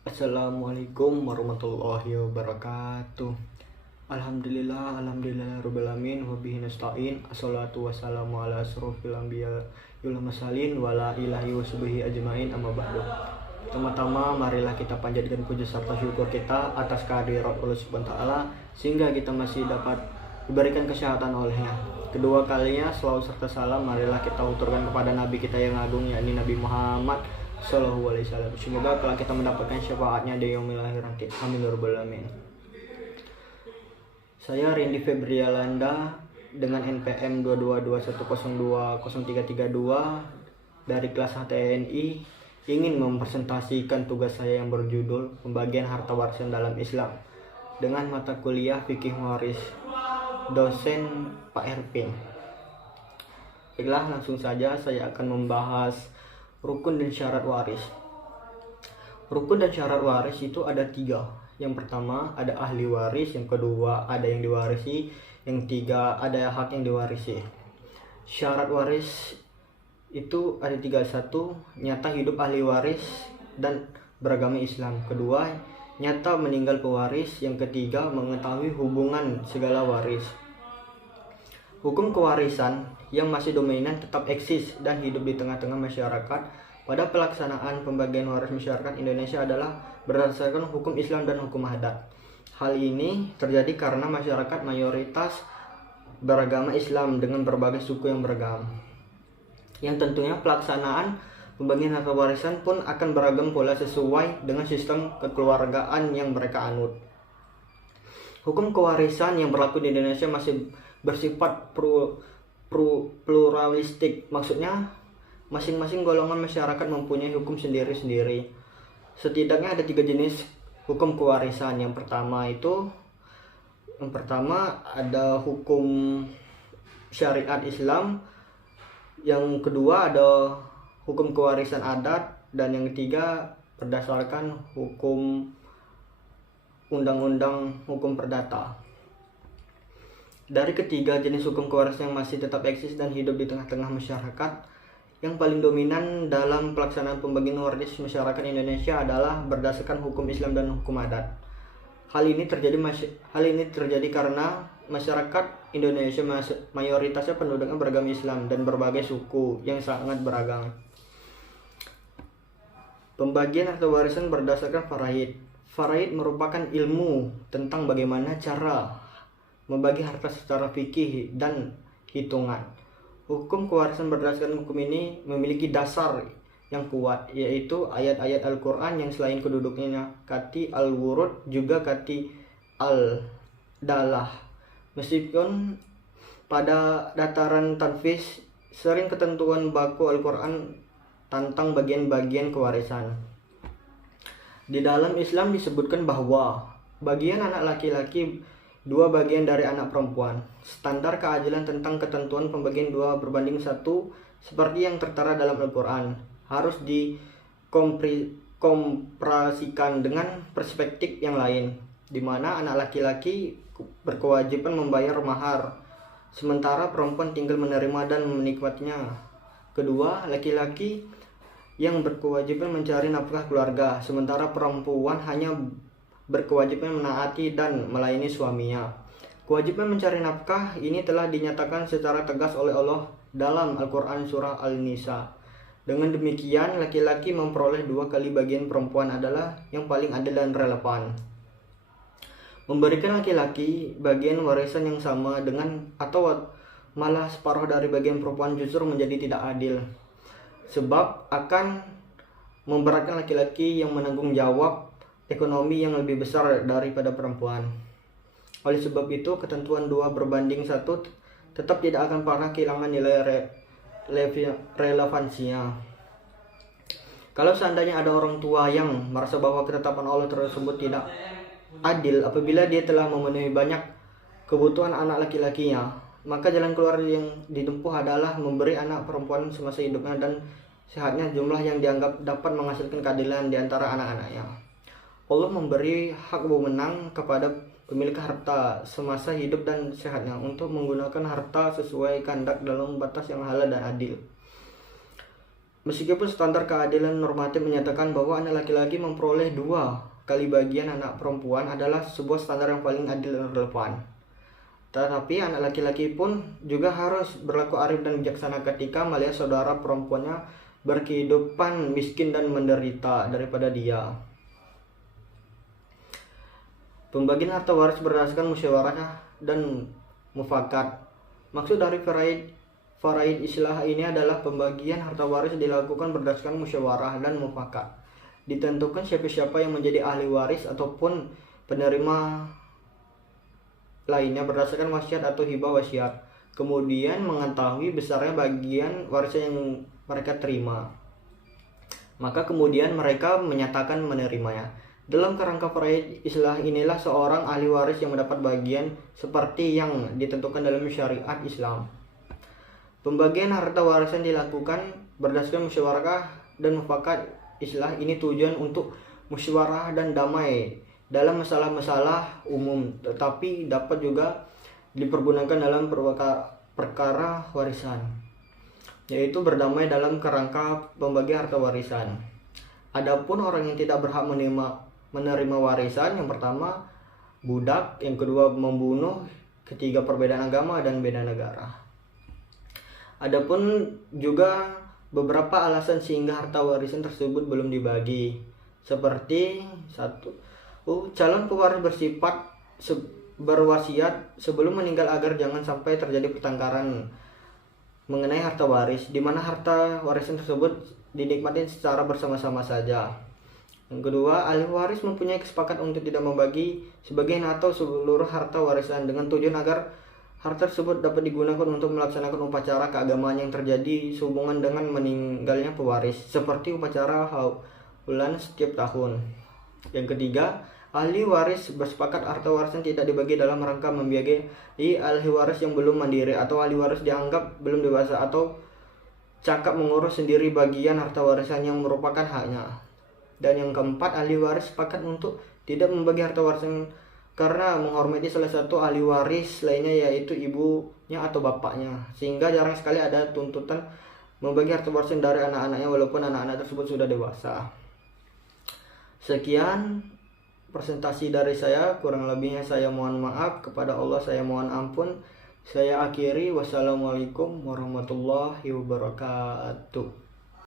Assalamualaikum warahmatullahi wabarakatuh. Alhamdulillah rabbil wabihi nasta'in. Assalatu wassalamu ala asrofil anbiya wal mursalin wa la ilahi wasbihi ajmain, amma ba'du. Pertama-tama marilah kita panjatkan puji serta syukur kita atas kehadirat Allah Subhanahu wa taala sehingga kita masih dapat diberikan kesehatan olehnya. Kedua kalinya selawat serta salam marilah kita uturkan kepada nabi kita yang agung, yakni Nabi Muhammad Sallallahu Alaihi Wasallam. Semoga kalau kita mendapatkan syafaatnya di yaumil akhir nanti. Amin ya rabbal alamin. Saya Rindi Febrialanda dengan NPM 22210203332 dari kelas HTNI ingin mempresentasikan tugas saya yang berjudul Pembagian Harta Warisan dalam Islam dengan mata kuliah Fikih Waris, dosen Pak Erpin. Baiklah, langsung saja saya akan membahas rukun dan syarat waris. Rukun dan syarat waris itu ada 3. Yang pertama ada ahli waris, yang kedua ada yang diwarisi, yang ketiga ada hak yang diwarisi. Syarat waris itu ada 3. 1, nyata hidup ahli waris dan beragama Islam. Kedua, nyata meninggal pewaris. Yang ketiga, mengetahui hubungan segala waris. Hukum kewarisan yang masih dominan tetap eksis dan hidup di tengah-tengah masyarakat pada pelaksanaan pembagian waris masyarakat Indonesia adalah berdasarkan hukum Islam dan hukum adat. Hal ini terjadi karena masyarakat mayoritas beragama Islam dengan berbagai suku yang beragam. Yang tentunya pelaksanaan pembagian harta warisan pun akan beragam pula sesuai dengan sistem kekeluargaan yang mereka anut. Hukum kewarisan yang berlaku di Indonesia masih bersifat pluralistik, maksudnya masing-masing golongan masyarakat mempunyai hukum sendiri-sendiri. Setidaknya ada 3 jenis hukum kewarisan. Yang pertama ada hukum syariat Islam, yang kedua ada hukum kewarisan adat, dan yang ketiga berdasarkan hukum undang-undang hukum perdata. Dari ketiga jenis hukum kewarisan yang masih tetap eksis dan hidup di tengah-tengah masyarakat, yang paling dominan dalam pelaksanaan pembagian waris masyarakat Indonesia adalah berdasarkan hukum Islam dan hukum adat. Hal ini terjadi karena masyarakat Indonesia mayoritasnya penduduknya beragama Islam dan berbagai suku yang sangat beragam. Pembagian harta warisan berdasarkan faraid. Faraid merupakan ilmu tentang bagaimana cara membagi harta secara fikih dan hitungan. Hukum kewarisan berdasarkan hukum ini memiliki dasar yang kuat, yaitu ayat-ayat Al-Quran yang selain keduduknya kati al-wurud juga kati al-dalah. Meskipun pada dataran tanfis sering ketentuan baku Al-Quran tentang bagian-bagian kewarisan. Di dalam Islam disebutkan bahwa bagian anak laki-laki 2 bagian dari anak perempuan. Standar keadilan tentang ketentuan pembagian 2:1 seperti yang tertera dalam Al-Quran harus dikomparasikan dengan perspektif yang lain, di mana anak laki-laki berkewajiban membayar mahar, sementara perempuan tinggal menerima dan menikmatinya. Kedua, laki-laki yang berkewajiban mencari nafkah keluarga, sementara perempuan hanya berkewajiban menaati dan melayani suaminya. Kewajiban mencari nafkah ini telah dinyatakan secara tegas oleh Allah dalam Al-Quran surah Al-Nisa. Dengan demikian, laki-laki memperoleh 2 kali bagian perempuan adalah yang paling adil dan relevan. Memberikan laki-laki bagian warisan yang sama dengan atau malah separuh dari bagian perempuan justru menjadi tidak adil, sebab akan memberatkan laki-laki yang menanggung jawab ekonomi yang lebih besar daripada perempuan. Oleh sebab itu, ketentuan 2:1 tetap tidak akan pernah kehilangan nilai relevansinya. Kalau seandainya ada orang tua yang merasa bahwa ketetapan Allah tersebut tidak adil apabila dia telah memenuhi banyak kebutuhan anak laki-lakinya, maka jalan keluar yang ditempuh adalah memberi anak perempuan semasa hidupnya dan sehatnya jumlah yang dianggap dapat menghasilkan keadilan di antara anak-anaknya. Allah memberi hak wewenang kepada pemilik harta semasa hidup dan sehatnya untuk menggunakan harta sesuai kehendak dalam batas yang halal dan adil. Meskipun standar keadilan normatif menyatakan bahwa anak laki-laki memperoleh 2 kali bagian anak perempuan adalah sebuah standar yang paling adil dan relevan. Tetapi anak laki-laki pun juga harus berlaku arif dan bijaksana ketika melihat saudara perempuannya berkehidupan miskin dan menderita daripada dia. Pembagian harta waris berdasarkan musyawarah dan mufakat. Maksud dari faraid islah ini adalah pembagian harta waris dilakukan berdasarkan musyawarah dan mufakat. Ditentukan siapa-siapa yang menjadi ahli waris ataupun penerima lainnya berdasarkan wasiat atau hibah wasiat. Kemudian mengetahui besarnya bagian warisan yang mereka terima. Maka kemudian mereka menyatakan menerimanya. Dalam kerangka faraid islah inilah seorang ahli waris yang mendapat bagian seperti yang ditentukan dalam syariat Islam. Pembagian harta warisan dilakukan berdasarkan musyawarah dan mufakat islah ini tujuan untuk musyawarah dan damai dalam masalah-masalah umum, tetapi dapat juga dipergunakan dalam perkara warisan, yaitu berdamai dalam kerangka pembagian harta warisan. Adapun orang yang tidak berhak menerima warisan, yang pertama budak, yang kedua membunuh, ketiga perbedaan agama dan beda negara. Adapun juga beberapa alasan sehingga harta warisan tersebut belum dibagi, seperti 1. Calon pewaris bersifat berwasiat sebelum meninggal agar jangan sampai terjadi pertengkaran mengenai harta waris, di mana harta warisan tersebut dinikmati secara bersama-sama saja. Yang kedua, ahli waris mempunyai kesepakatan untuk tidak membagi sebagian atau seluruh harta warisan dengan tujuan agar harta tersebut dapat digunakan untuk melaksanakan upacara keagamaan yang terjadi sehubungan dengan meninggalnya pewaris, seperti upacara haulan setiap tahun. Yang ketiga, ahli waris bersepakat harta warisan tidak dibagi dalam rangka membiayai ahli waris yang belum mandiri atau ahli waris dianggap belum dewasa atau cakap mengurus sendiri bagian harta warisan yang merupakan haknya. Dan yang keempat, ahli waris sepakat untuk tidak membagi harta warisan karena menghormati salah satu ahli waris lainnya, yaitu ibunya atau bapaknya, sehingga jarang sekali ada tuntutan membagi harta warisan dari anak-anaknya walaupun anak-anak tersebut sudah dewasa. Sekian presentasi dari saya, kurang lebihnya saya mohon maaf, kepada Allah saya mohon ampun. Saya akhiri, wassalamualaikum warahmatullahi wabarakatuh.